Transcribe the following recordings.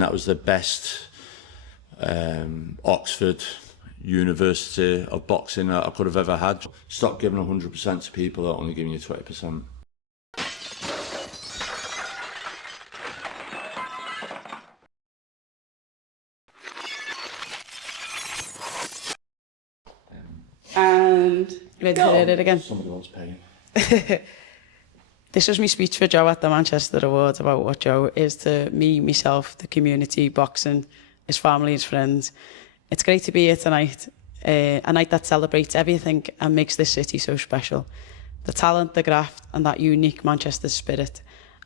That was the best Oxford University of boxing that I could have ever had. Stop giving 100% to people that are only giving you 20%. And ready to hear it again. Somebody else paying. This was my speech for Joe at the Manchester Awards about what Joe is to me, myself, the community, boxing, his family, his friends. It's great to be here tonight, a night that celebrates everything and makes this city so special. The talent, the graft, and that unique Manchester spirit.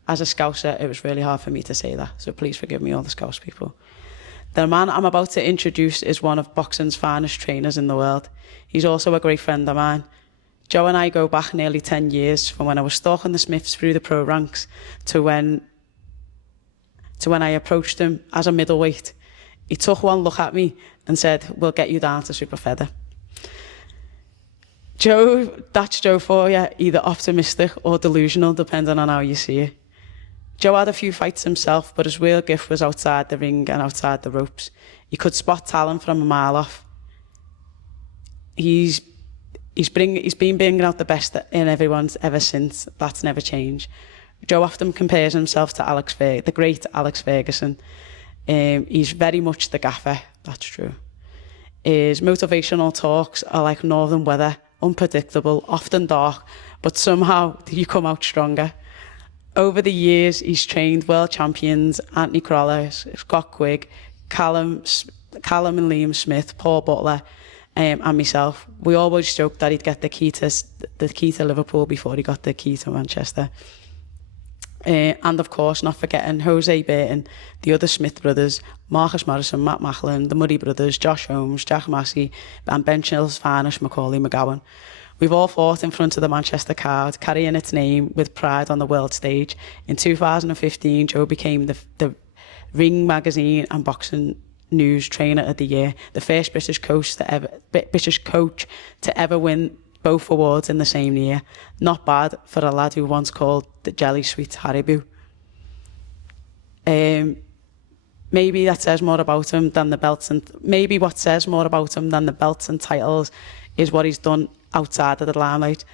As a Scouser, it was really hard for me to say that, so please forgive me, all the Scouse people. The man I'm about to introduce is one of boxing's finest trainers in the world. He's also a great friend of mine. Joe and I go back nearly 10 years, from when I was stalking the Smiths through the pro ranks to when I approached him as a middleweight. He took one look at me and said, "We'll get you down to super feather." Joe, that's Joe for you, either optimistic or delusional, depending on how you see it. Joe had a few fights himself, but his real gift was outside the ring and outside the ropes. He could spot talent from a mile off. He's been bringing out the best in everyone's ever since. That's never changed. Joe often compares himself to the great Alex Ferguson. He's very much the gaffer, that's true. His motivational talks are like northern weather, unpredictable, often dark, but somehow you come out stronger. Over the years, he's trained world champions Anthony Crolla, Scott Quigg, Callum and Liam Smith, Paul Butler, and myself. We always joked that he'd get the key to Liverpool before he got the key to Manchester. And of course, not forgetting Jose Burton, the other Smith brothers, Marcus Morrison, Matt Macklin, the Murray brothers, Josh Holmes, Jack Massey, and Ben Chill's finest, Macaulay McGowan. We've all fought in front of the Manchester crowd, carrying its name with pride on the world stage. In 2015, Joe became the Ring Magazine and Boxing News Trainer of the Year, the first British coach to ever win both awards in the same year. Not bad for a lad who once called the jelly sweet Haribo. Maybe that says more about him than the belts, and maybe what says more about him than the belts and titles is what he's done outside of the limelight.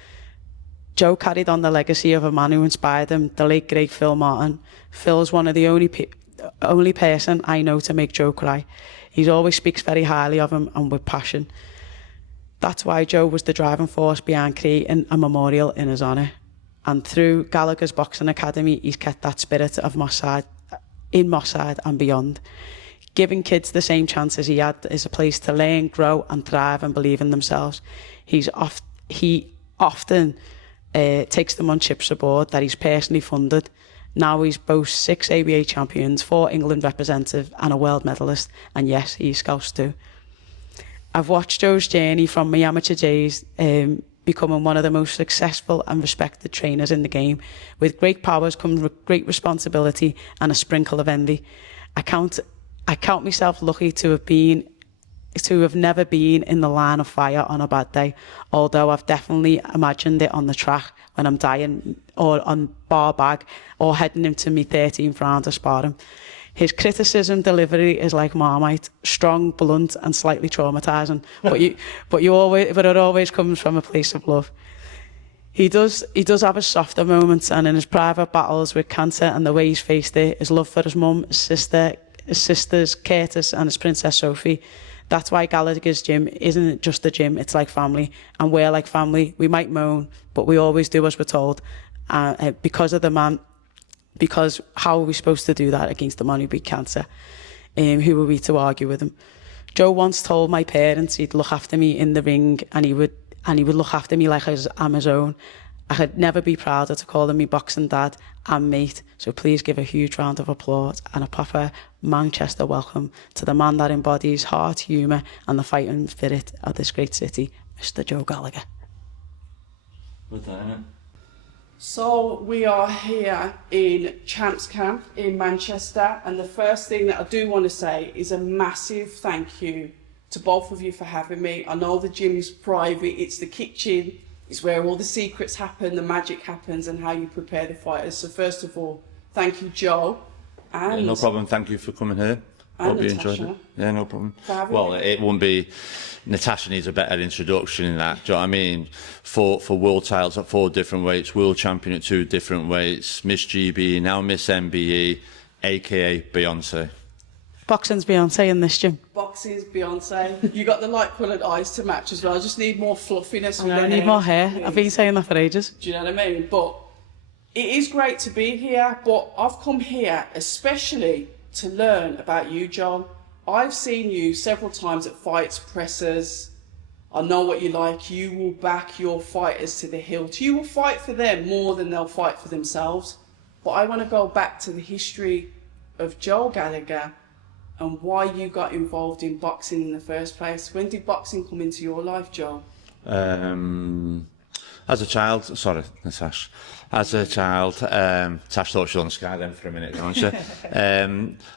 Joe carried on the legacy of a man who inspired him, the late great Phil Martin. Phil's one of the only person I know to make Joe cry. He always speaks very highly of him and with passion. That's why Joe was the driving force behind creating a memorial in his honour. And through Gallagher's Boxing Academy, he's kept that spirit of Moss Side and beyond. Giving kids the same chances he had is a place to learn, grow and thrive and believe in themselves. He often takes them on trips abroad that he's personally funded. Now he's both 6 ABA champions, 4 England representatives and a world medalist. And yes, he's Scouse too. I've watched Joe's journey from my amateur days becoming one of the most successful and respected trainers in the game. With great powers comes great responsibility and a sprinkle of envy. I count myself lucky to have never been in the line of fire on a bad day, although I've definitely imagined it on the track when I'm dying, or on bar bag, or heading into me 13th round of sparring. His criticism delivery is like Marmite, strong, blunt, and slightly traumatising, but it always comes from a place of love. He does have his softer moments, and in his private battles with cancer and the way he's faced it, his love for his mum, his sisters, Curtis, and his Princess Sophie. That's why Gallagher's gym isn't just a gym, it's like family. And we're like family. We might moan, but we always do as we're told. Because of the man, because how are we supposed to do that against the man who beat cancer? Who were we to argue with him? Joe once told my parents he'd look after me in the ring, and he would look after me like I'm his own. I could never be prouder to call him my boxing dad and mate. So please give a huge round of applause and a proper Manchester welcome to the man that embodies heart, humour and the fighting spirit of this great city, Mr. Joe Gallagher. Good day, innit? So we are here in Champs Camp in Manchester, and the first thing that I do want to say is a massive thank you to both of you for having me. I know the gym is private, it's the kitchen, it's where all the secrets happen, the magic happens, and how you prepare the fighters. So first of all, thank you, Joe. And Yeah, no problem. Thank you for coming here. And Hope you enjoyed Natasha. it. Yeah, no problem. For having Well, me. it won't be. Natasha needs a better introduction in that. Do you know what I mean? For world titles at 4 different weights, world champion at 2 different weights, Miss GB, now Miss MBE, aka Beyonce. Boxing's Beyonce in this gym. Boxing's Beyonce. You got the light coloured eyes to match as well. I just need more fluffiness. with I your need more hair. please. I've been saying that for ages. Do you know what I mean? But it is great to be here, but I've come here especially to learn about you, John. I've seen you several times at fights, presses. I know what you like. You will back your fighters to the hilt. You will fight for them more than they'll fight for themselves. But I want to go back to the history of Joe Gallagher and why you got involved in boxing in the first place. When did boxing come into your life, Joe? As a child, sorry, Natasha. As a child, Tash thought she was on the sky then for a minute, don't she?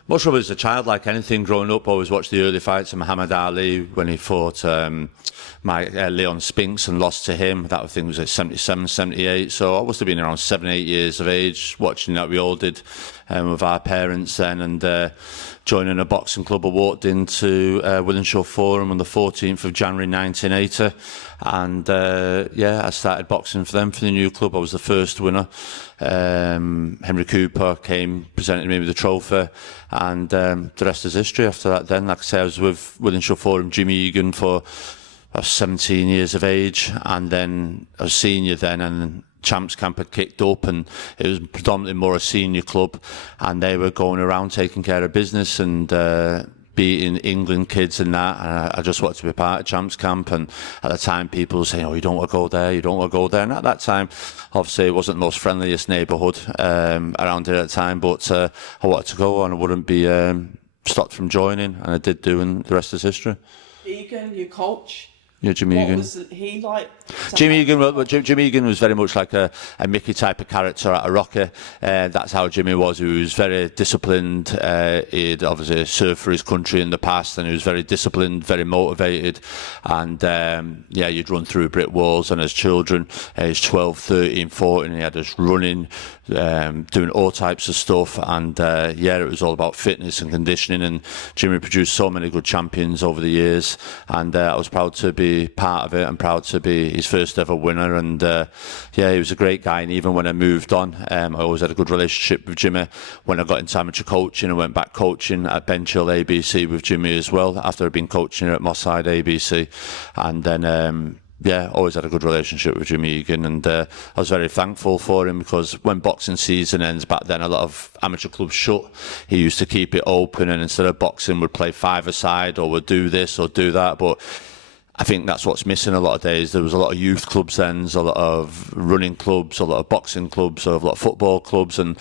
Much trouble as a child, like anything growing up, I always watched the early fights of Muhammad Ali when he fought Leon Spinks and lost to him. That I think was at 77, 78. So I must have been around 7, 8 years of age watching that. We all did with our parents then, and joining a boxing club. I walked into Wythenshawe Forum on the 14th of January 1980, and I started boxing for them, for the new club. I was the first winner. Henry Cooper came, presented me with the trophy, and the rest is history after that then. Like I say, I was with Wythenshawe Forum, Jimmy Egan, for I was 17 years of age, and then I was senior then, and Champs Camp had kicked up, and it was predominantly more a senior club, and they were going around taking care of business and beating England kids and that, and I just wanted to be part of Champs Camp. And at the time people were saying, oh, you don't want to go there, you don't want to go there, and at that time obviously it wasn't the most friendliest neighbourhood around here at the time, but I wanted to go and I wouldn't be stopped from joining, and I did do, and the rest is history. Egan, your coach. Yeah, Jimmy Egan. What was he like? Jimmy Egan was very much like a Mickey type of character at a Rocky. That's how Jimmy was. He was very disciplined. He'd obviously served for his country in the past, and he was very disciplined, very motivated. And you'd run through brick walls. And as children, age 12, 13, 14, he had us running, doing all types of stuff. And it was all about fitness and conditioning. And Jimmy produced so many good champions over the years. And I was proud to be part of it, and proud to be his first ever winner. And he was a great guy. And even when I moved on, I always had a good relationship with Jimmy. When I got into amateur coaching, I went back coaching at Benchill ABC with Jimmy as well, after I'd been coaching at Moss Side ABC. And then always had a good relationship with Jimmy Egan, and I was very thankful for him, because when boxing season ends back then, a lot of amateur clubs shut. He used to keep it open, and instead of boxing would play 5-a-side, or would do this or do that. But I think that's what's missing a lot of days. There was a lot of youth clubs then, a lot of running clubs, a lot of boxing clubs, a lot of football clubs, and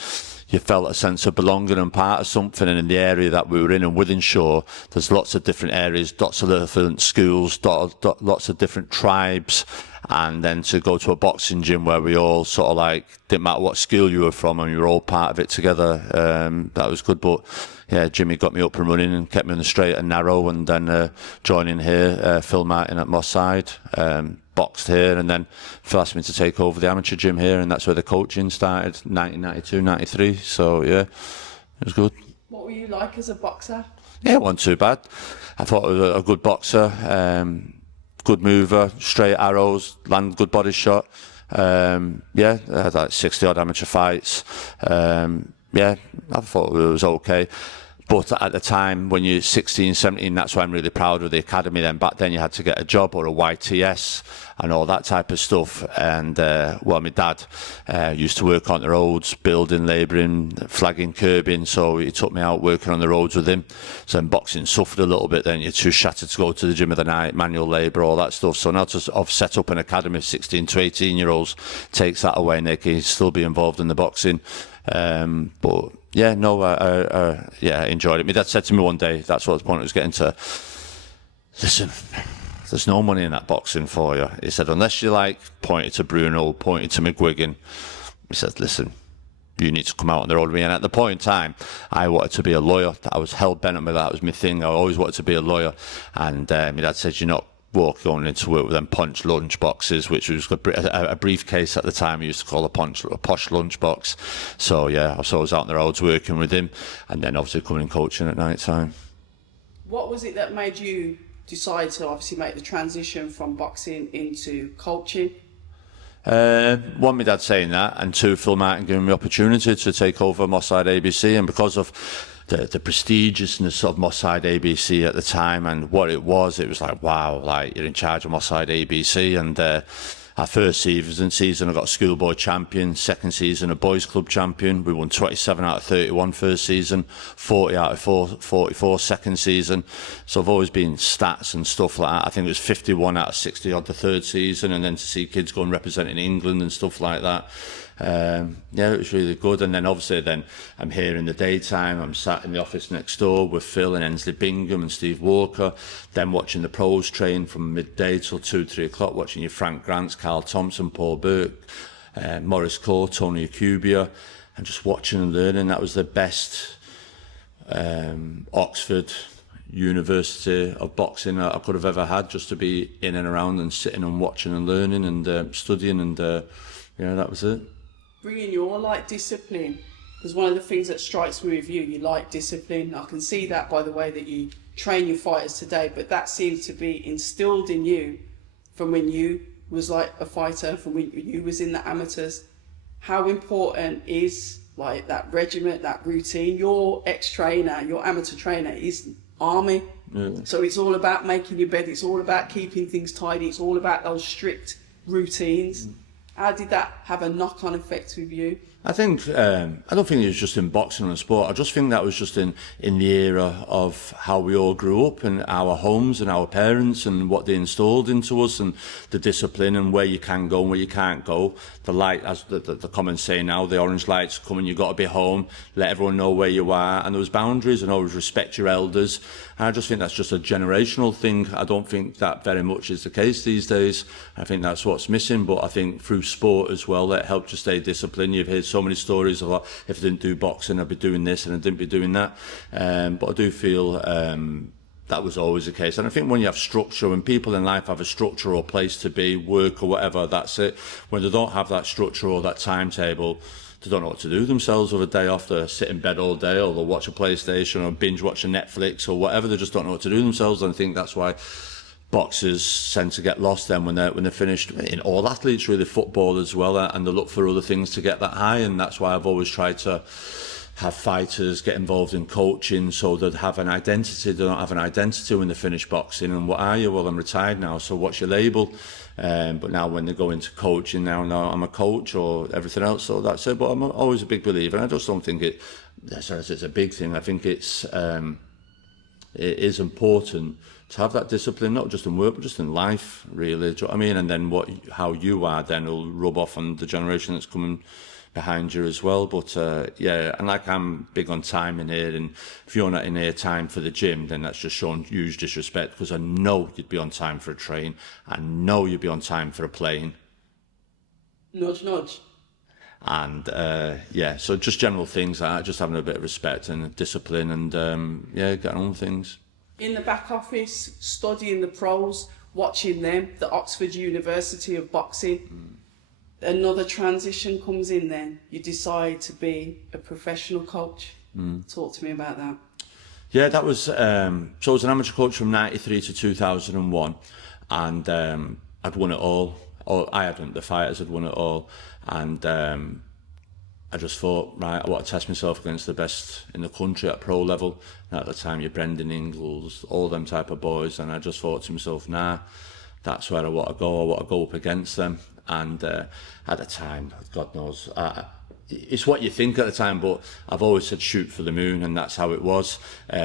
you felt a sense of belonging and part of something. And in the area that we were in Wythenshawe, there's lots of different areas, lots of different schools, lots of different tribes. And then to go to a boxing gym where we all sort of like, didn't matter what school you were from, and you were all part of it together, that was good. But yeah, Jimmy got me up and running and kept me on the straight and narrow. And then joining here, Phil Martin at Moss Side, boxed here, and then Phil asked me to take over the amateur gym here, and that's where the coaching started, 1992, 93. So yeah, it was good. What were you like as a boxer? Yeah, it wasn't too bad. I thought I was a good boxer, good mover, straight arrows, land good body shot. I had like 60 odd amateur fights. I thought it was okay. But at the time, when you're 16, 17, that's why I'm really proud of the academy then. Back then, you had to get a job or a YTS and all that type of stuff. And, my dad used to work on the roads, building, labouring, flagging, curbing. So he took me out working on the roads with him. So then boxing suffered a little bit then. You're too shattered to go to the gym of the night, manual labour, all that stuff. So now I've set up an academy, 16 to 18-year-olds, takes that away, and they can still be involved in the boxing. I enjoyed it. My dad said to me one day, that's what the point was getting to, listen, there's no money in that boxing for you. He said, unless you like pointing to Bruno, pointing to McGuigan, he said, listen, you need to come out on the road with me. And at the point in time, I wanted to be a lawyer. I was hell bent on me, that was my thing. I always wanted to be a lawyer. And my dad said, you're not going into work with them punch lunch boxes, which was a briefcase at the time. We used to call a posh lunch box. So yeah, I was out on the roads working with him, and then obviously coming and coaching at night time. What was it that made you decide to obviously make the transition from boxing into coaching? One, my dad saying that, and two, Phil Martin giving me the opportunity to take over Moss Side ABC, and because of the prestigiousness of Moss Side ABC at the time and what it was like, wow, like you're in charge of Moss Side ABC. And our first season I got schoolboy champion, second season a boys club champion. We won 27 out of 31 first season, 40 out of 44 second season. So I've always been stats and stuff like that. I think it was 51 out of 60 odd the third season, and then to see kids go and representing England and stuff like that. Yeah, it was really good. And then obviously then I'm here in the daytime. I'm sat in the office next door with Phil and Ensley Bingham and Steve Walker, then watching the pros train from midday till 2-3 o'clock, watching your Frank Grants, Carl Thompson, Paul Burke, Maurice Core, Tony Akubia, and just watching and learning. That was the best Oxford University of boxing I could have ever had, just to be in and around and sitting and watching and learning and studying, and yeah, that was it. Bringing your discipline, because one of the things that strikes me with you, you like discipline. I can see that by the way that you train your fighters today, but that seems to be instilled in you from when you was like a fighter, from when you was in the amateurs. How important is like that regiment, that routine? Your ex-trainer, your amateur trainer is army. Yeah. So it's all about making your bed, it's all about keeping things tidy, it's all about those strict routines. How did that have a knock-on effect with you? I think I don't think it was just in boxing and sport. I just think that was just in the era of how we all grew up, and our homes and our parents and what they installed into us, and the discipline and where you can go and where you can't go. The light, as the comments say now, the orange light's coming, you've got to be home, let everyone know where you are, and there was boundaries, and always respect your elders. And I just think that's just a generational thing. I don't think that very much is the case these days. I think that's what's missing, but I think through sport as well, that helped you stay disciplined. You've heard so many stories of, like, if I didn't do boxing, I'd be doing this and I didn't be doing that. But I do feel that was always the case. And I think when you have structure, when people in life have a structure or place to be, work or whatever, that's it. When they don't have that structure or that timetable, they don't know what to do themselves over a day off. They sit in bed all day, or they'll watch a PlayStation or binge watch a Netflix or whatever. They just don't know what to do themselves. And I think that's why boxers tend to get lost then when they're finished. In all athletes, really, football as well, and they look for other things to get that high. And that's why I've always tried to have fighters get involved in coaching, so they'd have an identity. They don't have an identity when they finish boxing. And what are you? Well, I'm retired now, so what's your label? But now when they go into coaching, now I'm a coach or everything else, so that's it. But I'm always a big believer, and I just don't think it's a big thing. I think it is important to have that discipline, not just in work, but just in life, really. Do you know what I mean? And then how you are then will rub off on the generation that's coming behind you as well. But yeah, and like, I'm big on time in here, and if you're not in here time for the gym, then that's just showing huge disrespect, because I know you'd be on time for a train, I know you'd be on time for a plane. Nudge, nudge. And yeah, so just general things like that, just having a bit of respect and discipline, and yeah, getting on with things. In the back office, studying the pros, watching them, the Oxford University of Boxing. Another transition comes in then. You decide to be a professional coach. Talk to me about that. Yeah, that was, so I was an amateur coach from 93 to 2001, and I'd won it all. I hadn't, the fighters had won it all. And I just thought, right, I want to test myself against the best in the country at pro level. And at the time, you're Brendan Ingles, all them type of boys. And I just thought to myself, nah, that's where I want to go. I want to go up against them. And at the time, God knows, it's what you think at the time, but I've always said shoot for the moon, and that's how it was.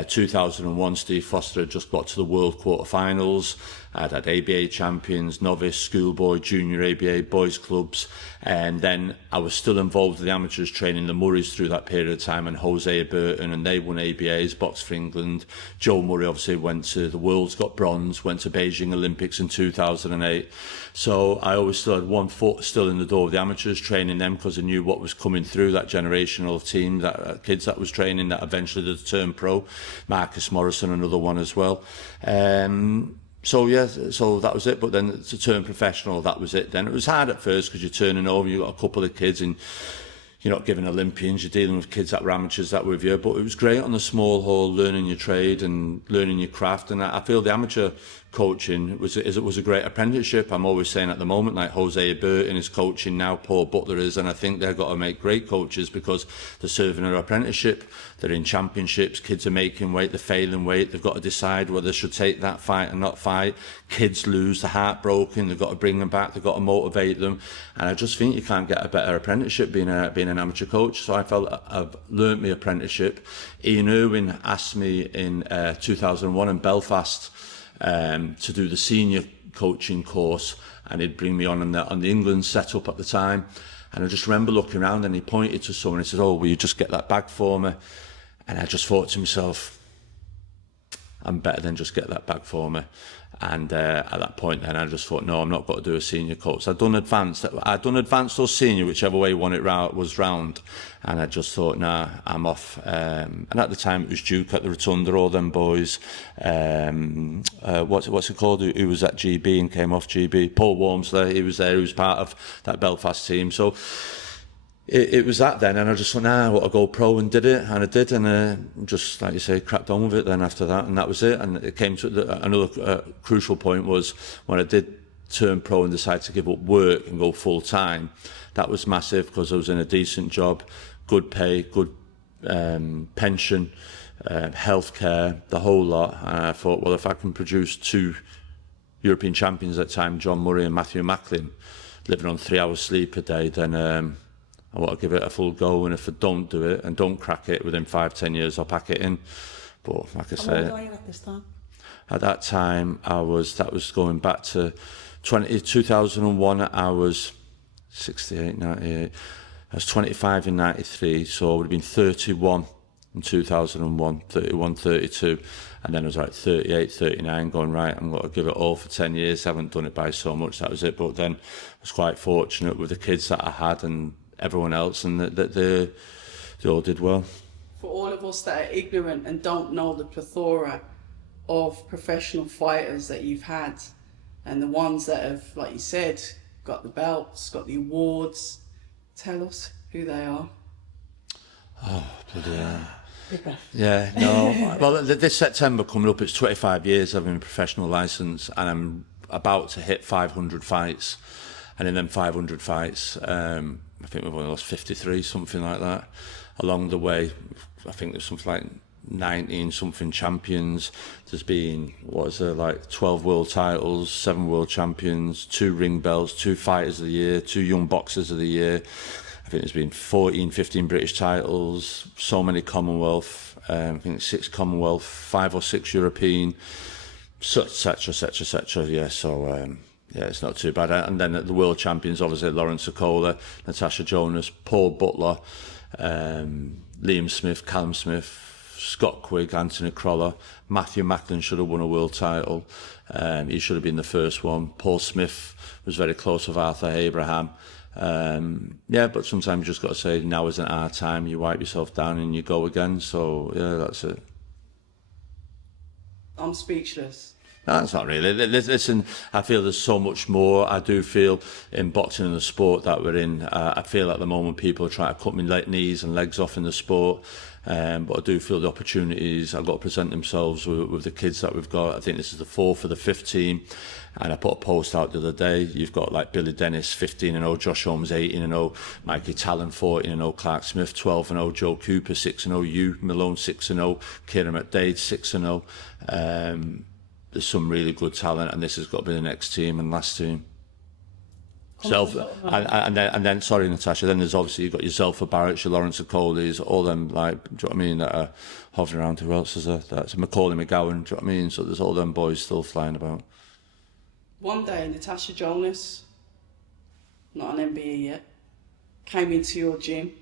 2001, Steve Foster had just got to the World Quarterfinals. I'd had ABA champions, novice, schoolboy, junior ABA, boys clubs, and then I was still involved in the amateurs training the Murrays through that period of time, and Jose Burton, and they won ABAs, boxed for England. Joe Murray obviously went to the Worlds, got bronze, went to Beijing Olympics in 2008. So I always still had one foot still in the door of the amateurs, training them, because I knew what was coming through, that generational team, that kids that was training that eventually did turn pro. Marcus Morrison, another one as well. So yeah, so that was it. But then to turn professional, that was it. Then it was hard at first because you're turning over, you've got a couple of kids and you're not giving Olympians, you're dealing with kids that were amateurs that were with you. But it was great on the small hall, learning your trade and learning your craft. And I feel the amateur coaching was a great apprenticeship. I'm always saying at the moment, like Jose Burton is coaching now, Paul Butler is, and I think they've got to make great coaches because they're serving an apprenticeship, they're in championships, kids are making weight, they're failing weight, they've got to decide whether they should take that fight or not fight. Kids lose, they're heartbroken, they've got to bring them back, they've got to motivate them, and I just think you can't get a better apprenticeship being an amateur coach. So I felt I've learnt my apprenticeship. Ian Irwin asked me in 2001 in Belfast to do the senior coaching course, and he'd bring me on the England setup at the time. And I just remember looking around and he pointed to someone and he said, "Oh, will you just get that bag for me?" And I just thought to myself, I'm better than just get that bag for me. And at that point then I just thought, no, I'm not going to do a senior course. I'd done advanced or senior, whichever way one it was round. And I just thought, nah, I'm off. And at the time it was Duke at the Rotunda, all them boys. What's it called? Who was at GB and came off GB? Paul Wormsley, he was there, he was part of that Belfast team. So it was that then, and I just thought, nah, I want to go pro, and did it, and I did, and just, like you say, cracked on with it then after that, and that was it. And it came to another crucial point was when I did turn pro and decide to give up work and go full time. That was massive because I was in a decent job, good pay, good pension, healthcare, the whole lot. And I thought, well, if I can produce 2 European champions at the time, John Murray and Matthew Macklin, living on 3 hours sleep a day, then I want to give it a full go, and if I don't do it and don't crack it within 5-10 years, I'll pack it in. But like I say, How old are you at this time? At that time, that was going back to 2001. I was 68, 98. I was 25 in 93, so I would have been 31 in 2001, 31, 32, and then I was like 38, 39, going, right, I'm going to give it all for 10 years. I haven't done it by so much, that was it. But then I was quite fortunate with the kids that I had and everyone else, and that they all did well. For all of us that are ignorant and don't know the plethora of professional fighters that you've had, and the ones that have, like you said, got the belts, got the awards, tell us who they are. Oh, bloody hell. Yeah, no. Well, this September coming up, it's 25 years having a professional licence, and I'm about to hit 500 fights. And in them 500 fights, I think we've only lost 53, something like that. Along the way, I think there's something like 19 something champions. There's been, 12 world titles, 7 world champions, 2 ring belts, 2 fighters of the year, 2 young boxers of the year. I think there's been 14, 15 British titles, so many Commonwealth, I think 6 Commonwealth, 5 or 6 European, etc. Yeah, so yeah, it's not too bad. And then the world champions, obviously, Lawrence Okola, Natasha Jonas, Paul Butler, Liam Smith, Callum Smith, Scott Quigg, Anthony Crolla. Matthew Macklin should have won a world title. He should have been the first one. Paul Smith was very close with Arthur Abraham. Yeah, but sometimes you just got to say, now isn't our time. You wipe yourself down and you go again. So, yeah, that's it. I'm speechless. No, that's not really. Listen, I feel there's so much more. I do feel in boxing and the sport that we're in, I feel at the moment people are trying to cut my knees and legs off in the sport. But I do feel the opportunities have got to present themselves with the kids that we've got. I think this is the 4th or the 5th team. And I put a post out the other day. You've got like Billy Dennis, 15-0, Josh Holmes, 18-0, Mikey Talon, 14-0, Clark Smith, 12-0, Joe Cooper, 6-0, Hugh Malone, 6-0, Kieran McDade, 6-0. There's some really good talent, and this has got to be the next team and last team. And then, sorry, Natasha, then there's obviously, you've got your Zelfa Barrett, your Lawrence Okolis, all them, like, do you know what I mean, that are hovering around. Who else is there? That's Macaulay McGowan, do you know what I mean? So there's all them boys still flying about. One day, Natasha Jonas, not an MBE yet, came into your gym.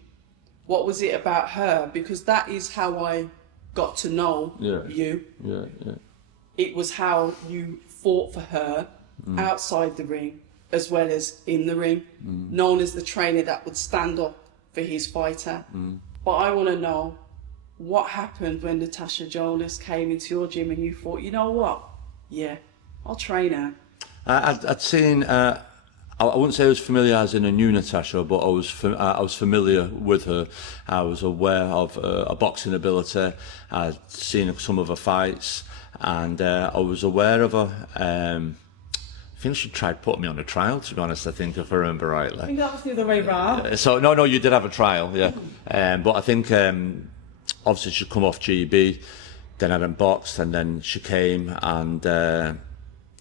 What was it about her? Because that is how I got to know you. Yeah. It was how you fought for her outside the ring as well as in the ring, known as the trainer that would stand up for his fighter. But I want to know what happened when Natasha Jonas came into your gym and you thought, you know what? Yeah, I'll train her. I'd seen. I wouldn't say I was familiar as in a new Natasha, but I was familiar with her. I was aware of her boxing ability. I'd seen some of her fights, and I was aware of her. I think she tried putting me on a trial, to be honest, I think, if I remember rightly. I think that was the other way round. So, no, you did have a trial, yeah. But I think, obviously, she'd come off GB, then hadn't boxed, and then she came, and I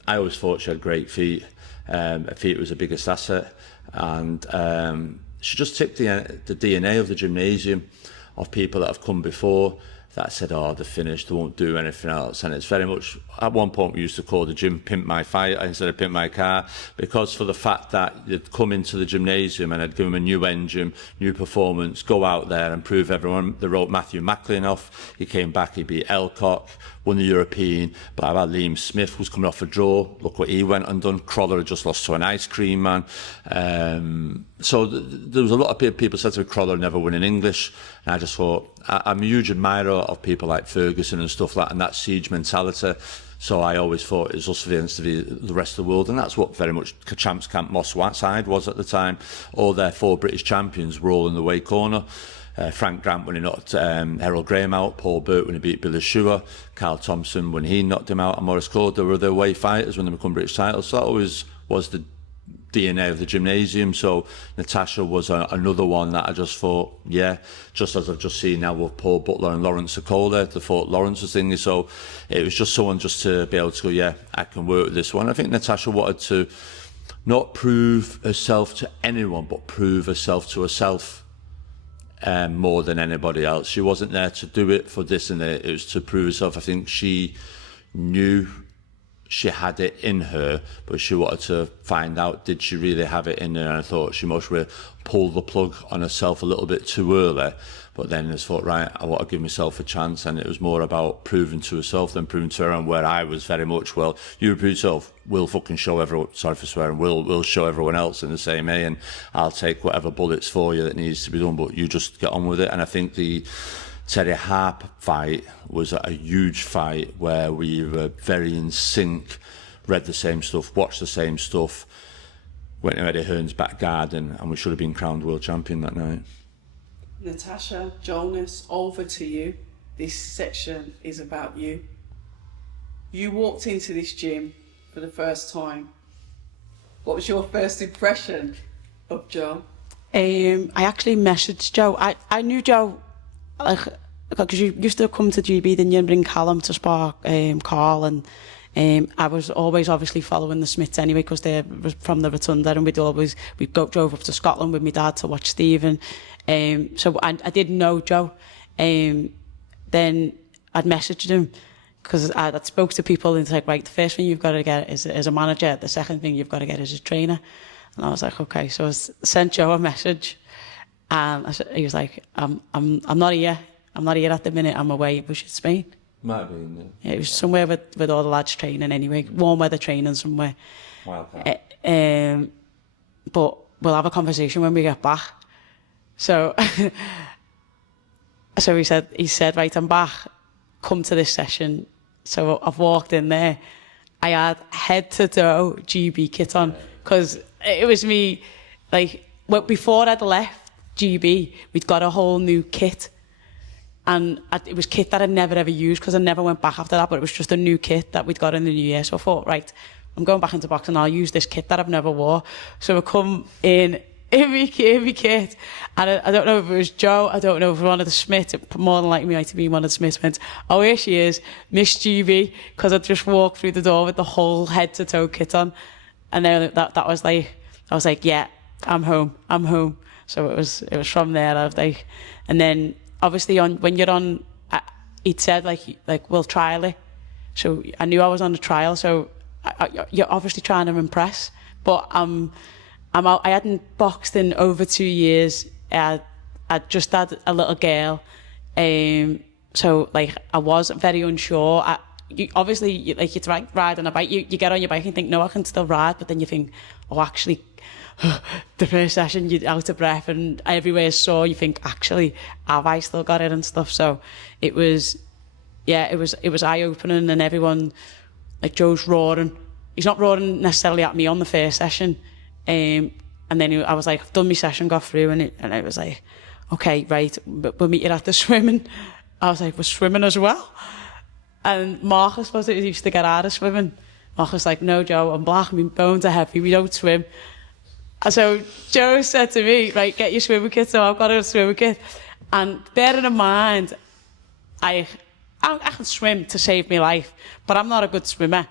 always thought she had great feet. Her feet was the biggest asset, and she just ticked the DNA of the gymnasium, of people that have come before, that said, oh, they're finished, they won't do anything else. And it's very much, at one point we used to call the gym Pimp My Fight instead of Pimp My Car, because for the fact that you'd come into the gymnasium and I'd give them a new engine, new performance, go out there and prove everyone. They wrote Matthew Macklin off, he came back, he beat Elcock, won the European, but I've had Liam Smith was coming off a draw, look what he went and done. Crawler had just lost to an ice cream man. So there was a lot of people said to me, Crawler never win in English, and I just thought, I'm a huge admirer of people like Ferguson and stuff like that, and that siege mentality. So I always thought it was us against the rest of the world, and that's what very much Champs Camp Moss side was at the time. All their 4 British champions were all in the way corner. Frank Grant when he knocked Harold Graham out, Paul Burt when he beat Billy Schuer, Carl Thompson when he knocked him out, and Maurice Claude. They were their way fighters when they become British titles. So that always was the DNA of the gymnasium. So Natasha was another one that I just thought, yeah, just as I've just seen now with Paul Butler and Lawrence Sokola, the thought Lawrence was thinking. So it was just someone just to be able to go, yeah, I can work with this one. I think Natasha wanted to not prove herself to anyone, but prove herself to herself. More than anybody else. She wasn't there to do it for this and that. It was to prove herself. I think she knew she had it in her, but she wanted to find out, did she really have it in her? And I thought she must have pulled the plug on herself a little bit too early. But then I just thought, right, I want to give myself a chance. And it was more about proving to herself than proving to her. And where I was very much, well, you prove yourself, we'll fucking show everyone, sorry for swearing, we'll show everyone else in the same way. And I'll take whatever bullets for you that needs to be done, but you just get on with it. And I think the Terry Harp fight was a huge fight where we were very in sync, read the same stuff, watched the same stuff, went to Eddie Hearn's back garden, and we should have been crowned world champion that night. Natasha Jonas, over to you. This section is about you. You walked into this gym for the first time. What was your first impression of Joe? I actually messaged Joe. I knew Joe, because you used to come to GB, didn't you, and bring Callum to spar Carl, and I was always obviously following the Smiths anyway, because they were from the Rotunda, and we'd drove up to Scotland with my dad to watch Stephen. So I didn't know Joe. Then I'd messaged him, because I'd spoke to people, and it's like, right, the first thing you've got to get is a manager, the second thing you've got to get is a trainer. And I was like, okay. So I sent Joe a message, and he was like, I'm not here. I'm not here at the minute. I'm away. We should Spain. Might have been, yeah. It was somewhere with all the lads training anyway, warm weather training somewhere. Wildcat. But we'll have a conversation when we get back. So he said, right, I'm back. Come to this session. So I've walked in there. I had head to toe GB kit on, because it was me, like, before I'd left GB, we'd got a whole new kit. And it was kit that I'd never ever used, because I never went back after that, but it was just a new kit that we'd got in the new year. So I thought, right, I'm going back into boxing, I'll use this kit that I've never wore. So I come in my kit, and I don't know if it was Joe, I don't know if it was one of the Smiths, more than likely might have been one of the Smiths, went, oh, here she is, Miss GB, because I just walked through the door with the whole head to toe kit on. And then that was like, I was like, yeah, I'm home. So it was from there, I was like, and then obviously when you're on, he'd said like we'll trial it. So I knew I was on the trial, so you're obviously trying to impress, but I hadn't boxed in over 2 years. I just had a little girl, so like I was very unsure. You ride on a bike, you get on your bike and think, no, I can still ride, but then you think, oh, actually, the first session you're out of breath and everywhere's sore, you think, actually, have I still got it and stuff? So it was eye-opening, and everyone, like, Joe's roaring, he's not roaring necessarily at me on the first session. And then I was like, I've done my session, got through, and it was like, okay, right, but we'll meet you at the swimming. I was like, we're swimming as well? And Marcus was it, he used to get out of swimming. Marcus was like, no, Joe, I'm black, my bones are heavy, we don't swim. And so Joe said to me, right, get your swimming kit, so I've got a swimming kit. And bearing in mind, I can swim to save my life, but I'm not a good swimmer.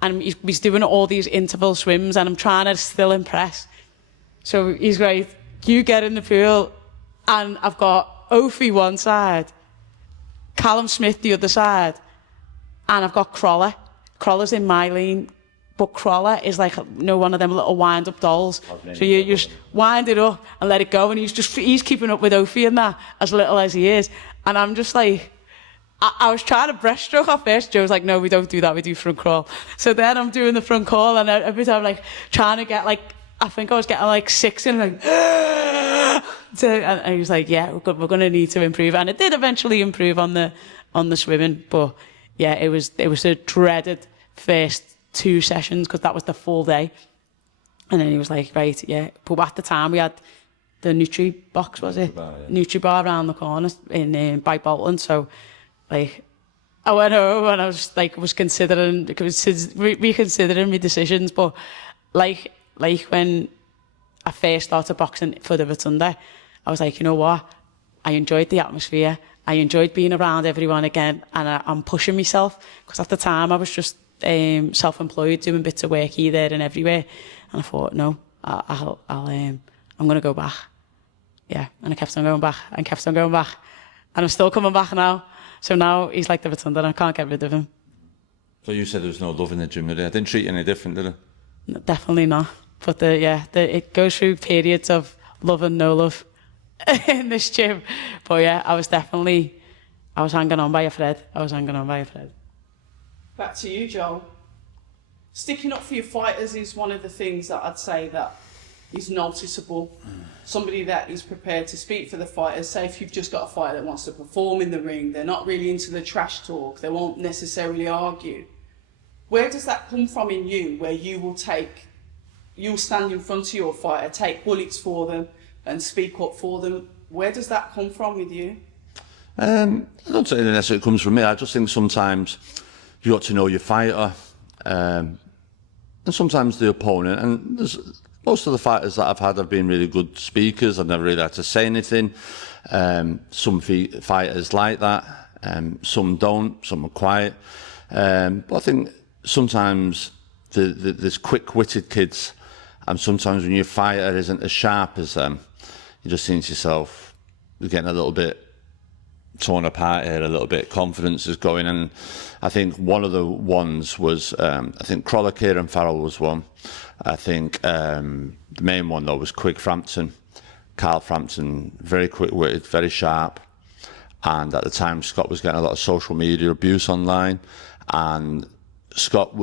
And he's doing all these interval swims, and I'm trying to still impress. So he's like, you get in the pool, and I've got Ophi one side, Callum Smith the other side, and I've got Crawler. Crawler's in my lane, but Crawler is like one of them little wind-up dolls. So you just wind it up and let it go, and he's keeping up with Ophi and that, as little as he is. And I'm just like, I was trying to breaststroke at first. Joe's like, no, we don't do that, we do front crawl. So then I'm doing the front crawl, and every time like trying to get like, I think I was getting like 6 in, like, and he was like, yeah, we're going to need to improve. And it did eventually improve on the swimming, but yeah, it was a dreaded first 2 sessions, because that was the full day. And then he was like, right, yeah. But at the time we had the Nutri box, was it? Nutri bar around the corner by Bolton. So like, I went home and I was like, reconsidering my decisions. But like when I first started boxing for the Rotunda, I was like, you know what? I enjoyed the atmosphere. I enjoyed being around everyone again, and I'm pushing myself, because at the time I was just self-employed, doing bits of work here, there, and everywhere. And I thought, no, I'm going to go back. Yeah, and I kept on going back and kept on going back, and I'm still coming back now. So now he's like the Rotunda, and I can't get rid of him. So you said there was no love in the gym, did it? I didn't treat you any different, did it? No, definitely not. But it goes through periods of love and no love in this gym. But yeah, I was hanging on by a thread. Back to you, Joel. Sticking up for your fighters is one of the things that I'd say that is noticeable. Somebody that is prepared to speak for the fighters. Say if you've just got a fighter that wants to perform in the ring, they're not really into the trash talk, they won't necessarily argue. Where does that come from in you, where you'll stand in front of your fighter, take bullets for them and speak up for them? Where does that come from with you? I don't say necessarily it comes from me. I just think sometimes you got to know your fighter, and sometimes the opponent. And most of the fighters that I've had have been really good speakers. I've never really had to say anything. Some fighters like that, some don't, some are quiet. But I think sometimes there's quick-witted kids, and sometimes when your fighter isn't as sharp as them, you just think to yourself, you're getting a little bit torn apart here, a little bit. Confidence is going, and I think one of the ones was, I think Crawler, Kieran Farrell was one. I think the main one though was Quig Frampton. Carl Frampton, very quick-witted, very sharp, and at the time Scott was getting a lot of social media abuse online, and Scott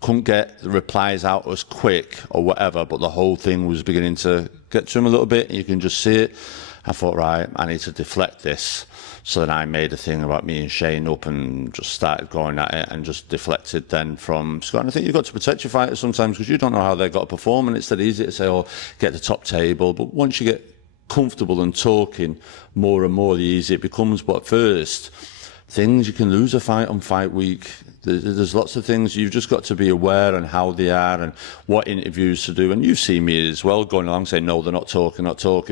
couldn't get the replies out as quick or whatever, but the whole thing was beginning to get to him a little bit. You can just see it. I thought, right, I need to deflect this. So then I made a thing about me and Shane up and just started going at it and just deflected then from Scott. And I think you've got to protect your fighters sometimes, because you don't know how they've got to perform, and it's that easy to say, oh, get the top table. But once you get comfortable and talking more and more, the easier it becomes. But at first, things, you can lose a fight on fight week. There's lots of things you've just got to be aware and how they are and what interviews to do. And you've seen me as well going along saying, no, they're not talking,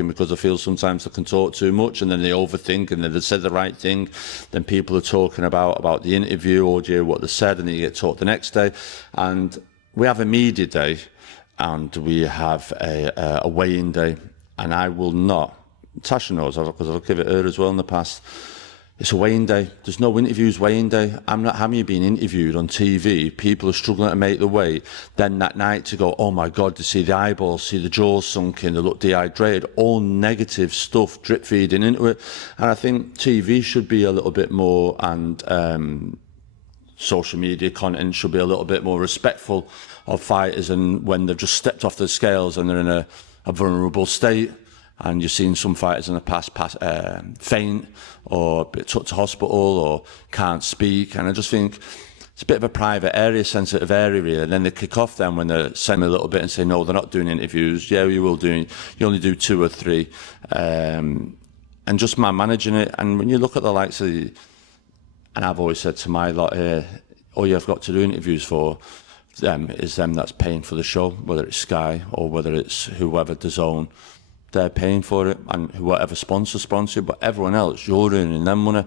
because I feel sometimes they can talk too much, and then they overthink, and then they said the right thing. Then people are talking about the interview or what they said, and then you get taught the next day. And we have a media day, and we have a weigh-in day, and I will not, Tasha knows, because I'll give it her as well in the past, it's a weigh-in day. There's no interviews weigh-in day. I'm not having you being interviewed on TV. People are struggling to make the weight. Then that night to go, oh my God, to see the eyeballs, see the jaws sunken, they look dehydrated, all negative stuff drip feeding into it. And I think TV should be a little bit more, and social media content should be a little bit more respectful of fighters, and when they've just stepped off the scales and they're in a vulnerable state. And you've seen some fighters in the past faint or took to hospital or can't speak. And I just think it's a bit of a private area, sensitive area, really. And then they kick off then when they send me a little bit and say, no, they're not doing interviews. Yeah, you will do. You only do 2 or 3. And just managing it. And when you look at the likes of and I've always said to my lot here, all you've got to do interviews for them is them that's paying for the show, whether it's Sky or whether it's whoever DAZN. They're paying for it, and whoever sponsor, but everyone else, you're earning them money.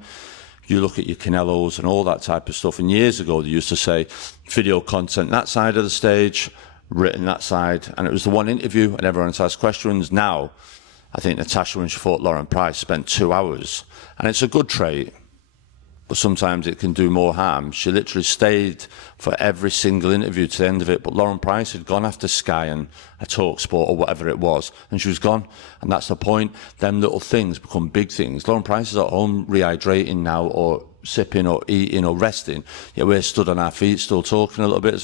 You look at your Canelos and all that type of stuff, and years ago they used to say video content that side of the stage, written that side, and it was the one interview and everyone asked questions. Now, I think Natasha, when she fought Lauren Price, spent 2 hours, and it's a good trait, but sometimes it can do more harm. She literally stayed for every single interview to the end of it, but Lauren Price had gone after Sky and a TalkSport or whatever it was, and she was gone. And that's the point. Them little things become big things. Lauren Price is at home rehydrating now, or sipping or eating or resting. Yeah, we're stood on our feet still talking a little bit.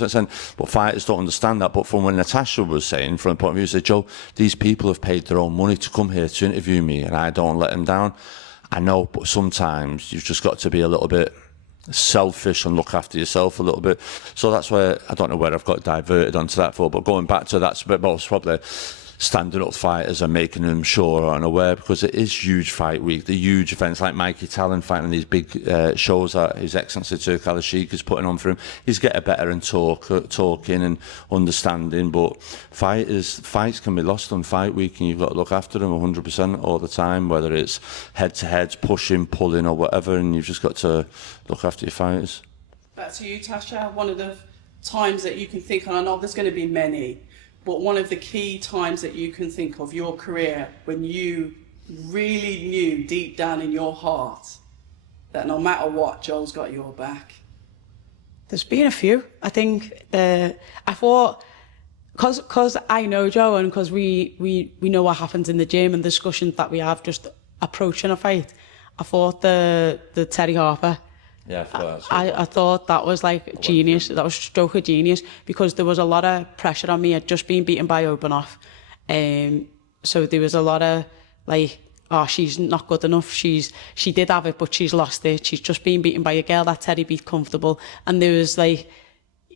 But fighters don't understand that. But from when Natasha was saying, from the point of view, she said, Joe, these people have paid their own money to come here to interview me, and I don't let them down. I know, but sometimes you've just got to be a little bit selfish and look after yourself a little bit. So that's where, I don't know where I've got diverted onto that for, but going back to that's most probably standing up fighters and making them sure and aware, because it is huge fight week, the huge events like Mikey Talon fighting these big shows that His Excellency Turk Al-Sheikh is putting on for him. He's getting better and talking and understanding, but fights can be lost on fight week, and you've got to look after them 100% all the time, whether it's head-to-heads, pushing, pulling or whatever, and you've just got to look after your fighters. Back to you, Tasha. One of the times that you can think, and I know there's going to be many, but one of the key times that you can think of your career when you really knew deep down in your heart that no matter what, Joe's got your back. There's been a few. I think I thought, because I know Joe and because we know what happens in the gym and discussions that we have just approaching a fight, I thought the Terry Harper, yeah, I thought that was like genius. That was stroke of genius, because there was a lot of pressure on me. I'd just been beaten by Obanov. So there was a lot of like, oh, she's not good enough. She did have it, but she's lost it. She's just been beaten by a girl that Terry beat comfortable. And there was like,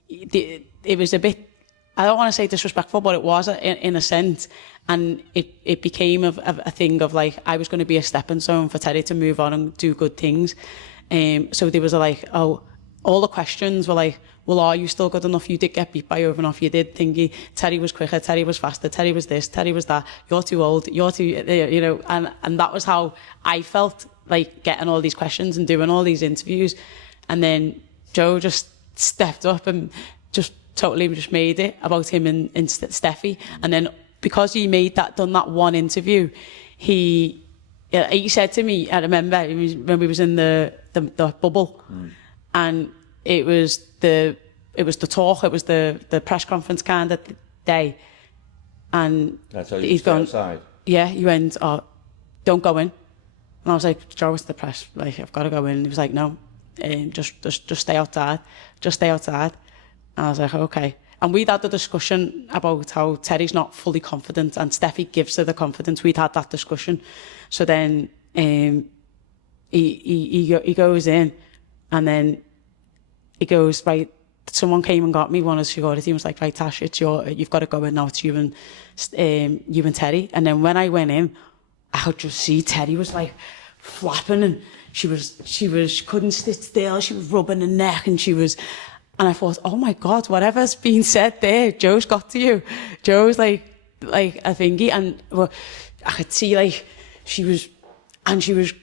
it was a bit, I don't want to say disrespectful, but it was in a sense. And it became a thing of like, I was going to be a stepping stone for Terry to move on and do good things. So there was like, oh, all the questions were like, well, are you still good enough? You did get beat by Obanov. You did thingy. Terry was quicker. Terry was faster. Terry was this. Terry was that. You're too old. You're too, you know, and that was how I felt like getting all these questions and doing all these interviews. And then Joe just stepped up and just totally just made it about him and Steffi. And then because he done that one interview, he said to me, I remember when we was in the bubble, and it was the talk, it was the press conference kind of day, and he's gone outside. Yeah, he went, oh, don't go in. And I was like, Joe, it's the press, like I've got to go in. He was like, no, just stay outside, just stay outside. And I was like, okay. And we'd had the discussion about how Terry's not fully confident and Steffi gives her the confidence. We'd had that discussion. So then he goes in, and then he goes, right, someone came and got me, one of the security team was like, right, Tash, you've got to go in now, it's you and Terry. And then when I went in, I could just see Terry was like flapping, and she couldn't sit still, she was rubbing her neck, and and I thought, oh my God, whatever's been said there, Joe's got to you. Joe's like a thingy, and I could see like she was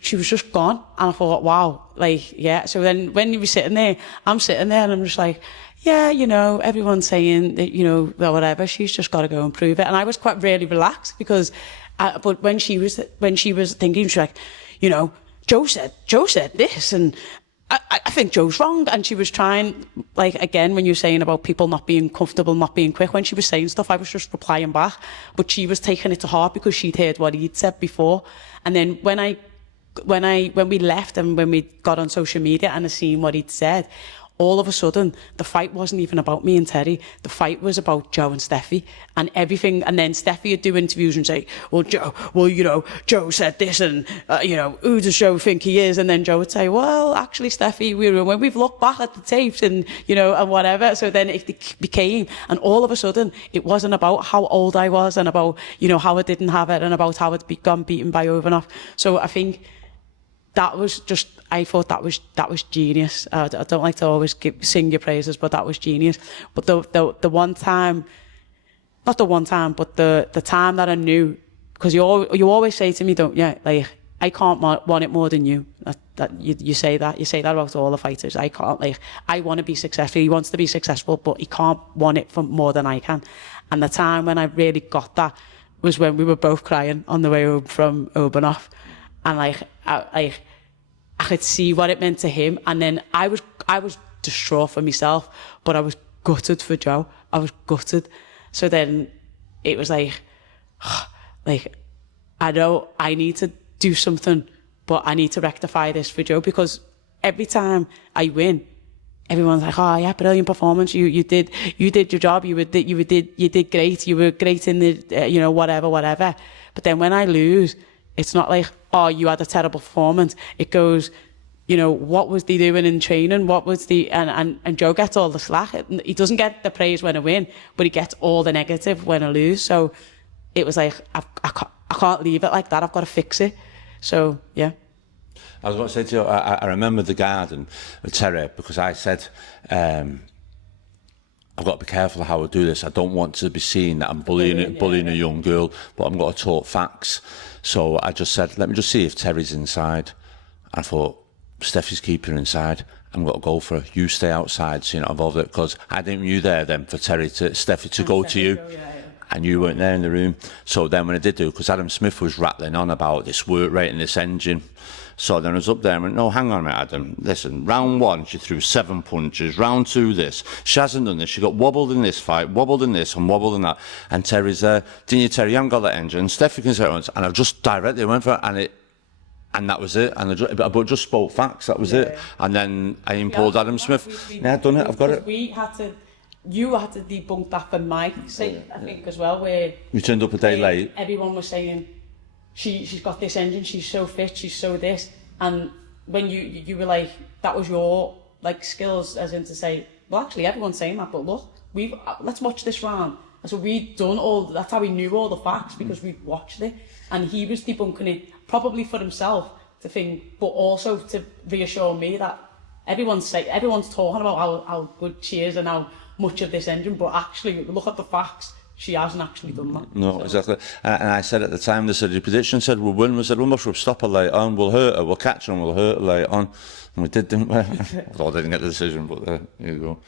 just gone, and I thought, wow, like, yeah. So then when he was sitting there, I'm sitting there and I'm just like, yeah, you know, everyone's saying that, you know, well, whatever, she's just got to go and prove it. And I was quite really relaxed because, but when she was thinking, she was like, you know, Joe said this, and I think Joe's wrong. And she was trying, like, again, when you're saying about people not being comfortable, not being quick, when she was saying stuff, I was just replying back. But she was taking it to heart because she'd heard what he'd said before. And then when we left and when we got on social media and I seen what he'd said, all of a sudden, the fight wasn't even about me and Terry. The fight was about Joe and Steffi and everything. And then Steffi would do interviews and say, well, Joe, Joe said this and, who does Joe think he is? And then Joe would say, well, actually, Steffi, when we've looked back at the tapes and, and whatever. So then it became, and all of a sudden, it wasn't about how old I was and about, how I didn't have it and about how I'd gone beaten by Overnoff. So I think that was just, I thought that was genius. I don't like to always sing your praises, but that was genius. But the one time, not the one time, but the time that I knew, because you always say to me, don't you, like, I can't want it more than you. You say that about all the fighters. I can't, like, I want to be successful. He wants to be successful, but he can't want it for more than I can. And the time when I really got that was when we were both crying on the way home from Obernoff, and I could see what it meant to him, and then I was distraught for myself, but I was gutted for Joe. I was gutted. So then it was like I know I need to do something, but I need to rectify this for Joe, because every time I win, everyone's like, oh yeah, brilliant performance. You did your job. You did great. You were great in the whatever. But then when I lose, it's not like, oh, you had a terrible performance. It goes, what was they doing in training? What was and Joe gets all the slack. He doesn't get the praise when I win, but he gets all the negative when I lose. So it was like, I can't leave it like that. I've got to fix it. So, yeah. I was going to say to you, I remember the garden with Terry, because I said, I've got to be careful how I do this. I don't want to be seen that I'm bullying a young girl, but I'm going to talk facts. So I just said, let me just see if Terry's inside. I thought, Steffi's keeping her inside. I'm going to go for her. You stay outside, so you're not involved in it, because I didn't want you there then for Steffi to go to you. And you weren't there in the room. So then when I did do, because Adam Smith was rattling on about this work rate and this engine. So then I was up there and went, no, hang on a minute, Adam. Listen, round 1, she threw 7 punches. Round 2, this. She hasn't done this. She got wobbled in this fight, wobbled in this and wobbled in that. And Terry's there. Didn't you, Terry? You haven't got that engine. Steffi can say it once. And I just directly went for it. And that was it. And I just spoke facts. That was it. And then I imploded Adam Smith. Yeah, I've done it. I've got it. You had to debunk that for my sake, I think, as well, where... You turned up a day late. Everyone was saying, she's got this engine, she's so fit, she's so this. And when you were like, that was your, like, skills, as in to say, well, actually, everyone's saying that, but look, let's watch this round. And so we'd done that's how we knew all the facts, because we'd watched it. And he was debunking it, probably for himself, to think, but also to reassure me that everyone's talking about how good she is and how much of this engine, but actually, look at the facts, she hasn't actually done that. No, exactly. And I said at the time, they said, your prediction said we'll win. We said, well, we'll stop her later on, we'll hurt her, we'll catch her and we'll hurt her later on. And we did, didn't we? Although I didn't get the decision, but there you go.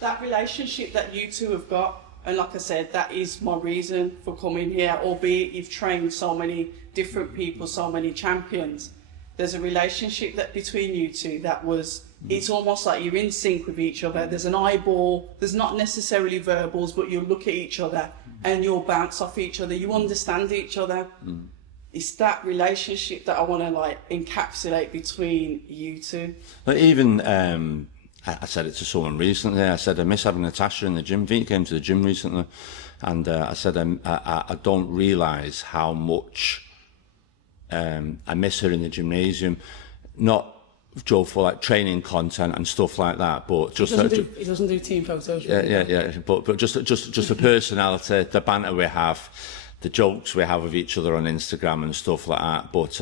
That relationship that you two have got, and like I said, that is my reason for coming here, albeit you've trained so many different people, so many champions. There's a relationship that between you two that was, it's almost like you're in sync with each other. There's an eyeball, there's not necessarily verbals, but you look at each other and you'll bounce off each other. You understand each other. It's that relationship that I want to like encapsulate between you two. But even, I said it to someone recently, I said, I miss having Natasha in the gym. Vita came to the gym recently, and I said, I don't realise how much I miss her in the gymnasium. Not Joe for like training content and stuff like that, but just he doesn't do team photos. Yeah. But just the personality, the banter we have, the jokes we have with each other on Instagram and stuff like that. But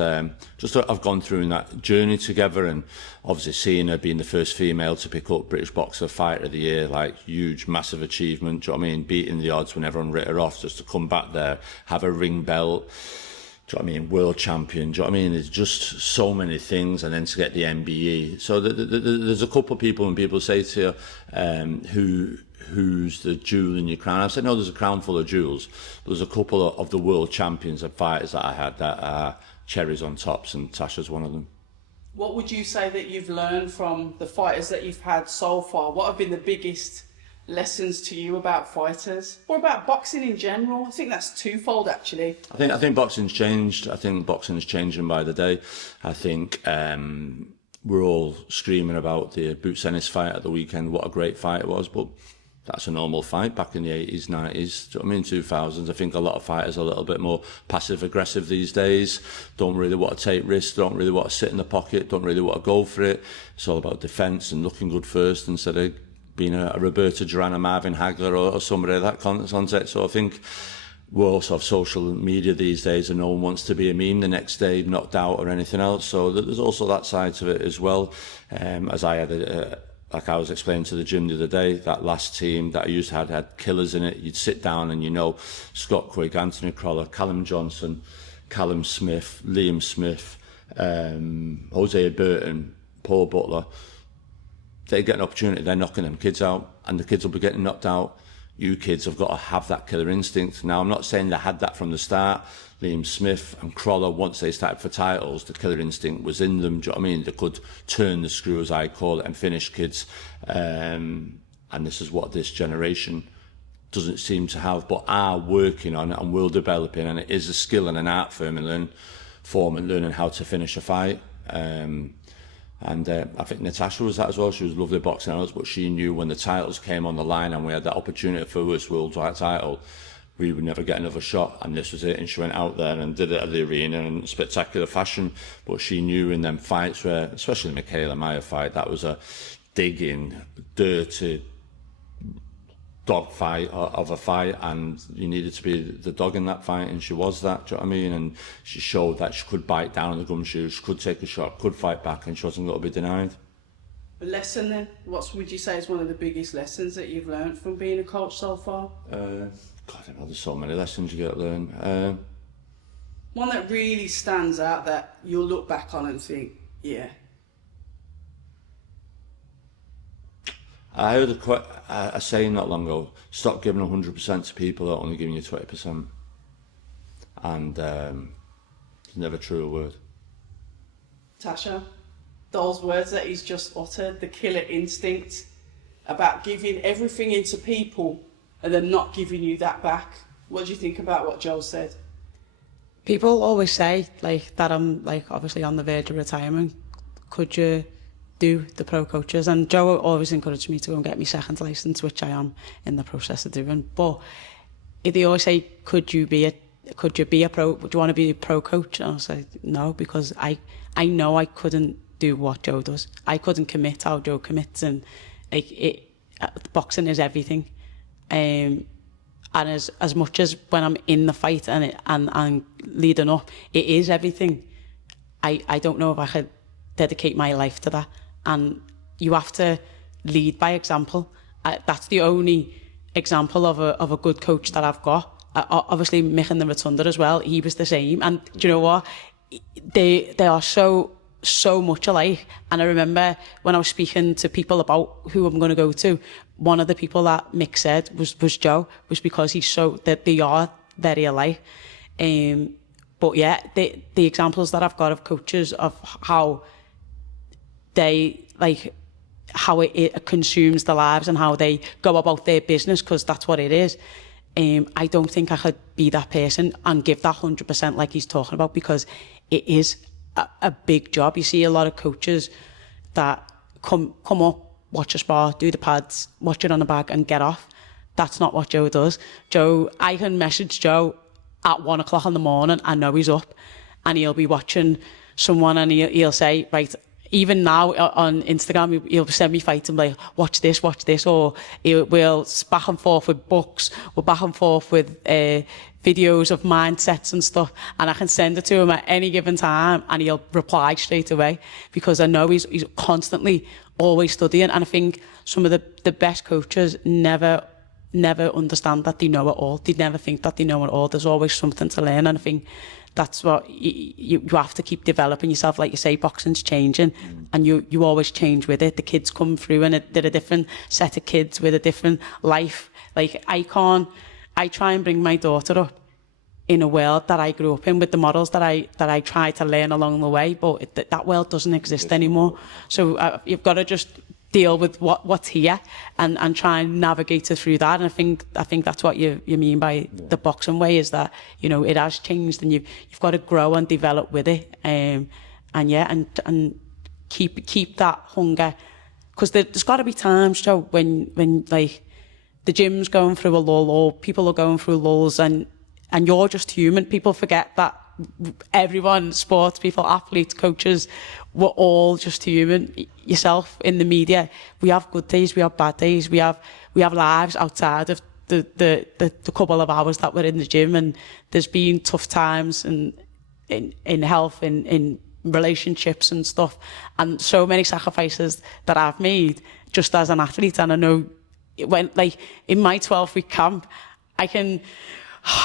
just I've gone through in that journey together, and obviously seeing her being the first female to pick up British Boxer Fighter of the Year, like huge, massive achievement. Do you know what I mean? Beating the odds when everyone writ her off, just to come back there, have a ring belt. Do you know what I mean? World champion. Do you know what I mean? There's just so many things, and then to get the MBE. So there's a couple of people, when people say to you, who's the jewel in your crown? I've said, no, there's a crown full of jewels. There's a couple of the world champions of fighters that I had that are cherries on tops, and Tasha's one of them. What would you say that you've learned from the fighters that you've had so far? What have been the biggest lessons to you about fighters, or about boxing in general? I think that's twofold, actually. I think boxing's changed. I think boxing's changing by the day. I think we're all screaming about the Boots Ennis fight at the weekend, what a great fight it was, but that's a normal fight back in the 80s, 90s, do you know what I mean, 2000s. I think a lot of fighters are a little bit more passive-aggressive these days, don't really want to take risks, don't really want to sit in the pocket, don't really want to go for it. It's all about defence and looking good first instead of being a Roberto Duran, a Marvin Hagler or somebody of that concept. So I think we also have social media these days and no one wants to be a meme the next day, knocked out or anything else. So there's also that side to it as well. As I had like I was explaining to the gym the other day, that last team that I used to have had killers in it. You'd sit down and you know Scott Quigg, Anthony Croller, Callum Johnson, Callum Smith, Liam Smith, Hosea Burton, Paul Butler. They get an opportunity, they're knocking them kids out and the kids will be getting knocked out. You kids have got to have that killer instinct. Now, I'm not saying they had that from the start. Liam Smith and Croller, once they started for titles, the killer instinct was in them. Do you know what I mean? They could turn the screw, as I call it, and finish kids. And this is what this generation doesn't seem to have, but are working on it and will develop in. And it is a skill and an art form and learning how to finish a fight. And I think Natasha was that as well. She was lovely boxing on us, but she knew when the titles came on the line and we had that opportunity for us worldwide title, we would never get another shot, and this was it. And she went out there and did it at the arena in spectacular fashion. But she knew in them fights where, especially the Michaela Meyer fight, that was a digging, dirty dog fight of a fight, and you needed to be the dog in that fight, and she was that, do you know what I mean? And she showed that she could bite down on the gumshoe, she could take a shot, could fight back, and she wasn't going to be denied. A lesson then? What would you say is one of the biggest lessons that you've learned from being a coach so far? God, I know there's so many lessons you get to learn. One that really stands out that you'll look back on and think, yeah. I heard a saying not long ago, stop giving 100% to people that are only giving you 20%. And it's never true a word. Tasha, those words that he's just uttered, the killer instinct about giving everything into people and then not giving you that back. What do you think about what Joe said? People always say like that I'm like obviously on the verge of retirement. Could you do the pro coaches? And Joe always encouraged me to go and get my second licence, which I am in the process of doing. But they always say, could you be a pro? Do you want to be a pro coach? And I was like, no, because I know I couldn't do what Joe does. I couldn't commit how Joe commits, and like boxing is everything. And as much as when I'm in the fight and leading up, it is everything. I don't know if I could dedicate my life to that. And you have to lead by example. That's the only example of a good coach that I've got. Obviously, Mick in the Rotunda as well, he was the same. And do you know what? They are so much alike. And I remember when I was speaking to people about who I'm going to go to, one of the people that Mick said was Joe, was because they are very alike. But yeah, the examples that I've got of coaches of how they how it consumes their lives and how they go about their business, because that's what it is. I don't think I could be that person and give that 100% like he's talking about, because it is a big job. You see a lot of coaches that come up, watch a spar, do the pads, watch it on the bag and get off. That's not what Joe does. I can message Joe at 1 o'clock in the morning. I know he's up and he'll be watching someone and he'll say, right, even now on Instagram, he'll send me fights and be like, watch this, or we'll back and forth with books, we're back and forth with videos of mindsets and stuff, and I can send it to him at any given time and he'll reply straight away, because I know he's constantly always studying. And I think some of the best coaches never understand that they know it all. They never think that they know it all. There's always something to learn, and I think that's what you have to keep developing yourself. Like you say, boxing's changing, and you always change with it. The kids come through and they're a different set of kids with a different life. Like I try and bring my daughter up in a world that I grew up in, with the models that I try to learn along the way, but that world doesn't exist anymore. So you've got to just deal with what's here and try and navigate it through that. And I think that's what you mean by the boxing way, is that, you know, it has changed and you've got to grow and develop with it. And keep that hunger, because there's got to be times, Joe, when like the gym's going through a lull or people are going through lulls, and you're just human. People forget that everyone, sports people, athletes, coaches, we're all just human. Yourself, in the media, we have good days, we have bad days, we have lives outside of the couple of hours that we're in the gym, and there's been tough times and in health, in relationships and stuff, and so many sacrifices that I've made just as an athlete. And I know when, like, in my 12-week camp, I can,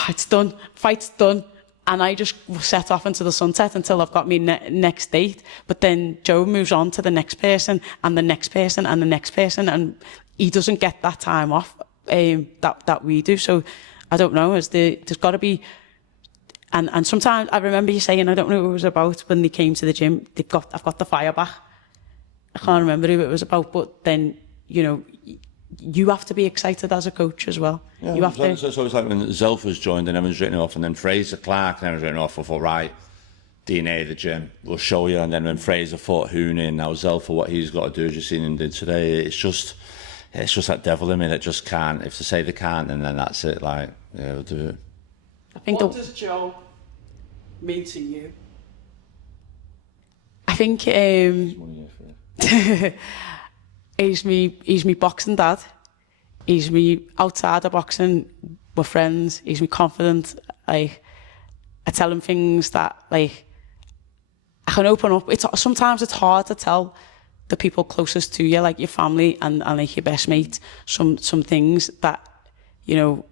it's done, fight's done, and I just set off into the sunset until I've got my next date. But then Joe moves on to the next person and the next person and the next person, and he doesn't get that time off that we do. So I don't know, there's got to be, and sometimes I remember you saying, I don't know who it was about, when they came to the gym, I've got the fire back. I can't remember who it was about, but then, you know, you have to be excited as a coach as well. Yeah, you have to. So it's like when Zelfa's joined and everyone's written off, and then Fraser Clark and everyone's written off. I thought, right, DNA of the gym, we'll show you. And then when Fraser fought Hooney, now Zelfa, what he's got to do, just seen him did today, it's just that devil in me that just can't. If they say they can't, and then that's it, like, yeah, we'll do it. I think what does Joe mean to you? I think he's me boxing dad. He's me outside of boxing. We're friends. He's me confident. I tell him things that, like, I can open up. Sometimes it's hard to tell the people closest to you, like your family and like your best mate, some things that, you know,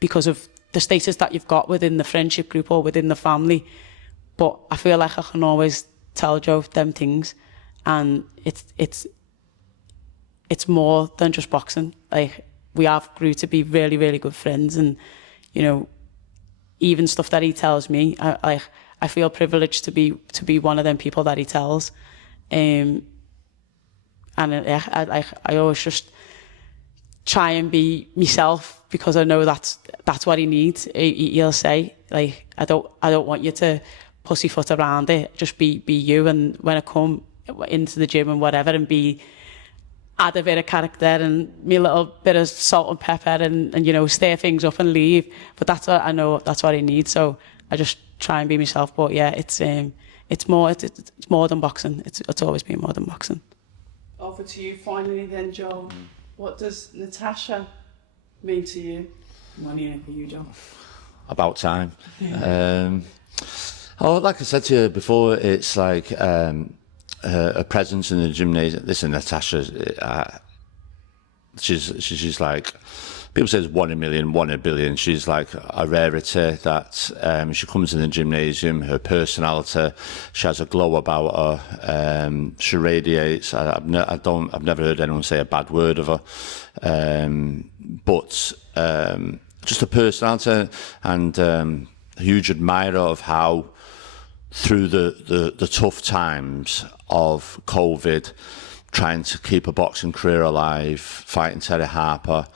because of the status that you've got within the friendship group or within the family. But I feel like I can always tell Joe them things, and it's more than just boxing. Like, we have grew to be really, really good friends, and, you know, even stuff that he tells me, I feel privileged to be one of them people that he tells. And I always just try and be myself, because I know that's what he needs. He'll say, like, I don't want you to pussyfoot around it. Just be you. And when I come into the gym and whatever, and add a bit of character and me little bit of salt and pepper, and you know, stir things up and leave. But that's what I know. That's what he needs. So I just try and be myself. But yeah, it's more than boxing. It's always been more than boxing. Over to you finally then, Joel. What does Natasha mean to you? Money in it for you, Joel. About time. Like I said to you before, it's like a presence in the gymnasium. Listen, Natasha, she's like, people say it's 1 in a million, 1 in a billion. She's like a rarity that she comes in the gymnasium, her personality, she has a glow about her, she radiates. I've never heard anyone say a bad word of her, but just a personality, and a huge admirer of how, through the tough times of COVID, trying to keep a boxing career alive, fighting Terry Harper,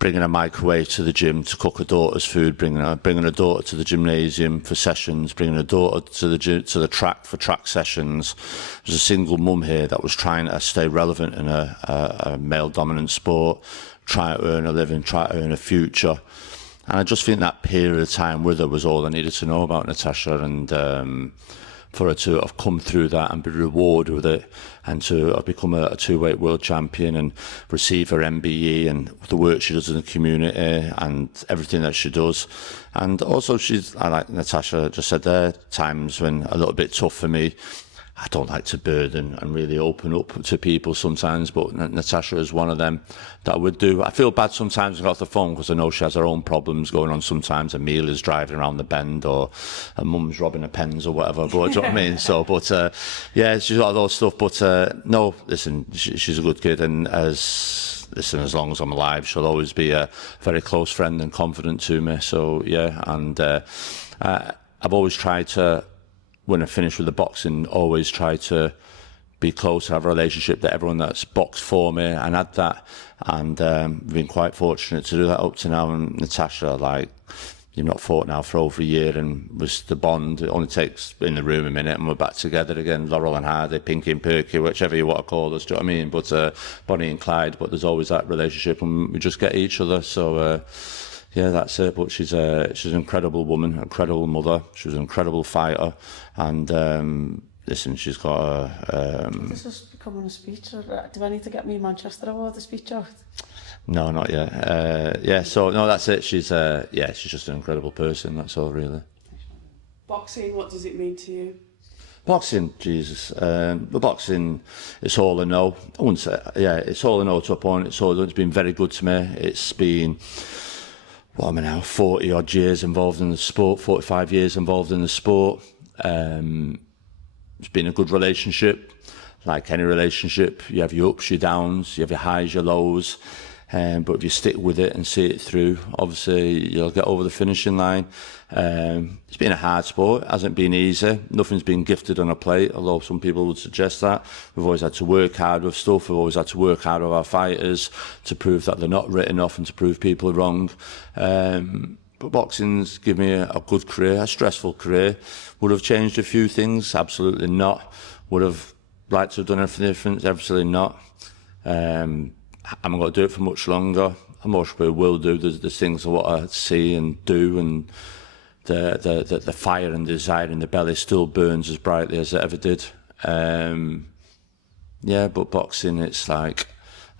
bringing a microwave to the gym to cook her daughter's food, bringing her daughter to the gymnasium for sessions, bringing her daughter to the track for track sessions. There's a single mum here that was trying to stay relevant in a male-dominant sport, try to earn a living, try to earn a future. And I just think that period of time with her was all I needed to know about Natasha, and for her to have come through that and be rewarded with it, and to have become a two-weight world champion and receive her MBE, and the work she does in the community and everything that she does. And also, like Natasha just said there, times when a little bit tough for me. I don't like to burden and really open up to people sometimes, but Natasha is one of them that I would do. I feel bad sometimes when I get off the phone, because I know she has her own problems going on sometimes. Amelia's driving around the bend, or her mum's robbing her pens or whatever. But do you know what I mean? So, but yeah, she's got all those stuff. But no, listen, she's a good kid, and as long as I'm alive, she'll always be a very close friend and confidant to me. So yeah, and I've always tried to, when I finish with the boxing, always try to be close and have a relationship that everyone that's boxed for me, and had that. And we've been quite fortunate to do that up to now. And Natasha, like, you've not fought now for over a year, and was the bond. It only takes in the room a minute and we're back together again. Laurel and Hardy, Pinky and Perky, whichever you want to call us, do you know what I mean? But Bonnie and Clyde, but there's always that relationship and we just get each other. So yeah, that's it. But she's an incredible woman, incredible mother. She was an incredible fighter, and listen, she's got a... This is becoming a speech. Do I need to get me Manchester Award the speech out? No, not yet. Yeah, so no, that's it. She's just an incredible person. That's all, really. Boxing, what does it mean to you? Boxing, Jesus. The boxing, it's all a no. I wouldn't say, yeah, it's all a no to a point. It's been very good to me. It's been, what am I now, 40 odd years involved in the sport, 45 years involved in the sport. It's been a good relationship. Like any relationship, you have your ups, your downs, you have your highs, your lows. But if you stick with it and see it through, obviously you'll get over the finishing line. It's been a hard sport. It hasn't been easy. Nothing's been gifted on a plate, although some people would suggest that. We've always had to work hard with stuff. We've always had to work hard with our fighters to prove that they're not written off and to prove people wrong. But boxing's given me a good career, a stressful career. Would have changed a few things? Absolutely not. Would have liked to have done anything different? Absolutely not. I'm not going to do it for much longer. I'm not sure I will do. There's things I want to see and do, and the fire and desire in the belly still burns as brightly as it ever did. Yeah, but boxing, it's like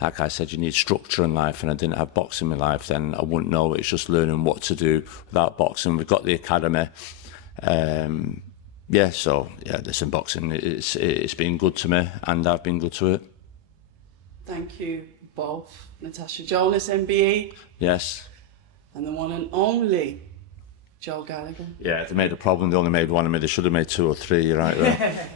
I said, you need structure in life, and I didn't have boxing in my life then. I wouldn't know. It's just learning what to do without boxing. We've got the academy. Yeah, so, yeah, listen, boxing, it's been good to me, and I've been good to it. Thank you both. Natasha Jonas, MBE. Yes. And the one and only Joe Gallagher. Yeah, they made a problem. They only made one of me. They should have made two or three, you're right there.